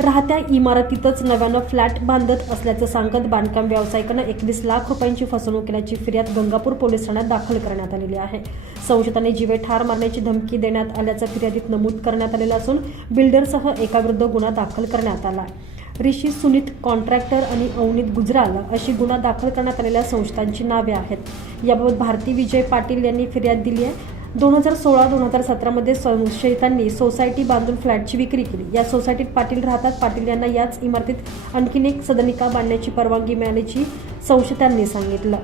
राहत्या इमारतीतच नव्यानं फ्लॅट बांधत असल्याचं सांगत बांधकाम व्यावसायिकांना एकवीस लाख रुपयांची फसवणूक केल्याची फिर्याद गंगापूर पोलीस ठाण्यात दाखल करण्यात आलेली आहे. संशयितांनी जीवे ठार मारण्याची धमकी देण्यात आल्याचं फिर्यादीत नमूद करण्यात आलेलं असून बिल्डरसह एकाविरुद्ध गुन्हा दाखल करण्यात आला. ऋषी सुनीत कॉन्ट्रॅक्टर आणि अवनीत गुजराल अशी गुन्हा दाखल करण्यात आलेल्या संस्थांची नावे आहेत. याबाबत भारती विजय पाटील यांनी फिर्याद दिली आहे. दोन हजार सोळा दोन हजार सतरामध्ये संशयितांनी सोसायटी बांधून फ्लॅटची विक्री केली. या सोसायटीत पाटील राहतात. पाटील यांना याच इमारतीत आणखीन एक सदनिका बांधण्याची परवानगी मिळाल्याची संशयितांनी सांगितलं.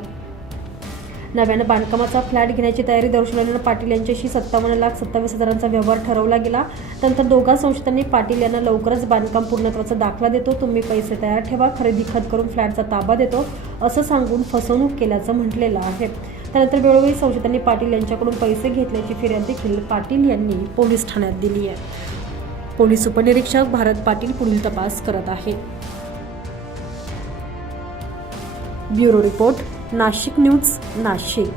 नव्यानं बांधकामाचा फ्लॅट घेण्याची तयारी दर्शवल्यानं पाटील यांच्याशी सत्तावन्न लाख सत्तावीस हजारांचा व्यवहार ठरवला गेला. त्यानंतर दोघा संशयितांनी पाटील यांना लवकरच बांधकाम पूर्णत्वाचा दाखला देतो. तुम्ही पैसे तयार ठेवा. खरेदी खत करून फ्लॅटचा ताबा देतो. असं सांगून फसवणूक केल्याचं म्हटलेलं आहे. त्यानंतर वेळोवेळी संशयितांनी पाटील यांच्याकडून पैसे घेतल्याची फिर्याद देखील पाटील यांनी पोलीस ठाण्यात दिली आहे. पोलीस उपनिरीक्षक भारत पाटील पुढील तपास करत आहेत bureau report Nashik news Nashik.